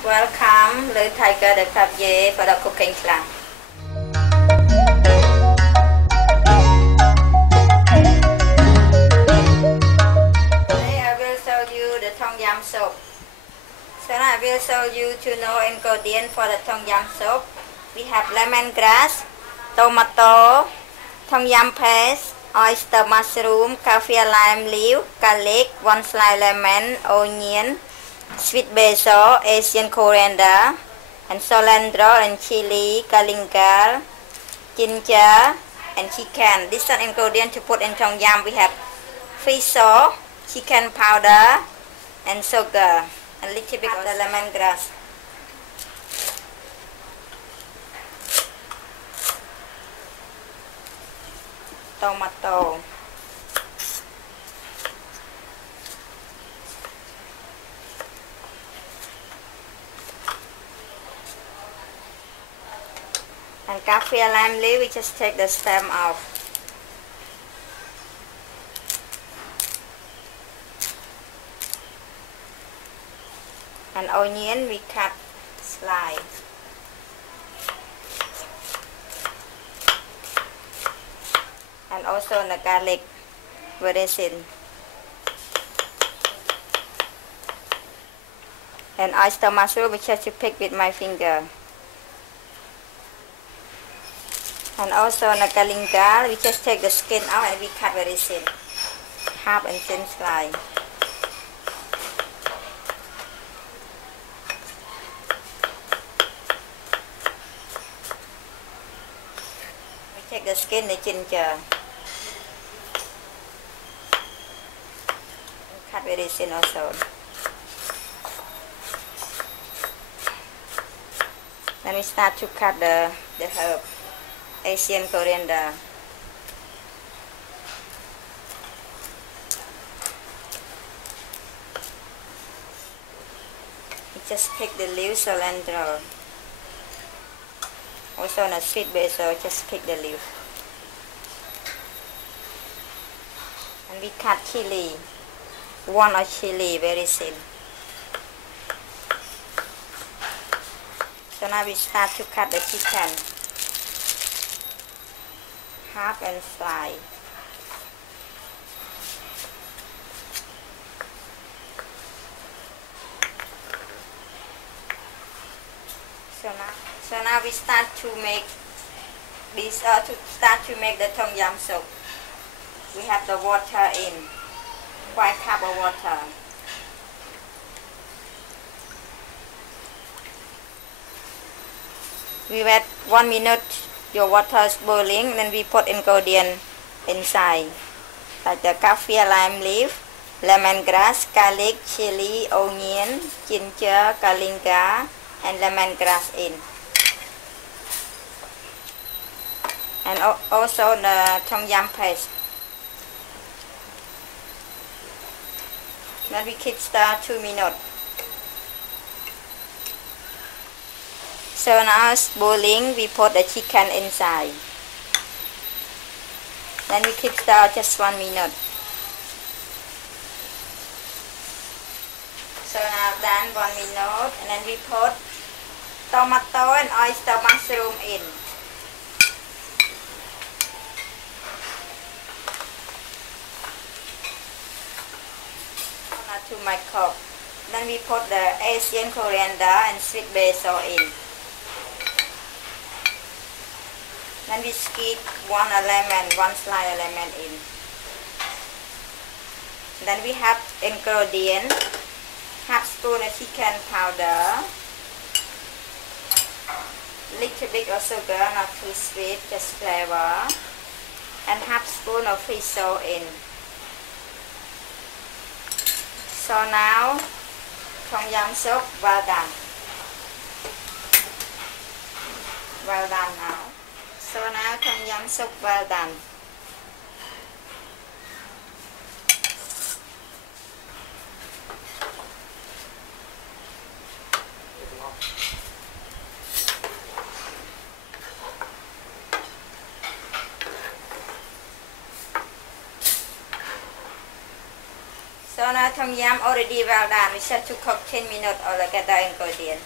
Welcome to Tigre de Papier for the cooking class. Today I will show you the Tum Yam soup. So now I will show you to know ingredients for the Tum Yam soup. We have lemongrass, tomato, Tum Yam paste, oyster mushroom, kaffir lime leaf, garlic, 1 slice lemon, onion, sweet basil, Asian coriander, and cilendral and chili, galangal, ginger, and chicken. These are ingredients to put in Tum Yam. We have fish sauce, chicken powder, and sugar, and a little bit of the lemongrass. Tomato. And kaffir lime leaf, we just take the stem off. And onion, we cut slice. And also the garlic, very thin. And oyster mushroom, which I just pick with my finger. And also the galangal, we just take the skin out and we cut very thin, half and thin slice. We take the skin, the ginger, and cut very thin also. Then we start to cut the herb. Asian coriander. We just pick the leaf, cilendral. Also on a sweet basil, just pick the leaf. And we cut chili, 1 of chili, very thin. So now we start to cut the chicken. Half and slice. So now we start to make this to make the Tum Yam soup. We have the water in, 1 cup of water. We wait 1 minute. Your water is boiling, then we put ingredients inside, like the kaffir lime leaf, lemongrass, garlic, chili, onion, ginger, galangal, and lemongrass in. And also the Tum Yam paste. Then we keep stir 2 minutes. So now it's boiling, we put the chicken inside. Then we keep stir just 1 minute. So now done 1 minute, and then we put tomato and oyster mushroom in. To my cup. Then we put the Asian coriander and sweet basil in. Then we squeeze 1 slice lemon in. Then we have ingredient, half spoon of chicken powder, little bit of sugar, not too sweet, just flavor, and half spoon of fish sauce in. So now, Tum Yam soup, well done. Well done now. So now Tum Yam soup, well done. So now Tom Yam already well done. We just to cook 10 minutes or like the ingredient.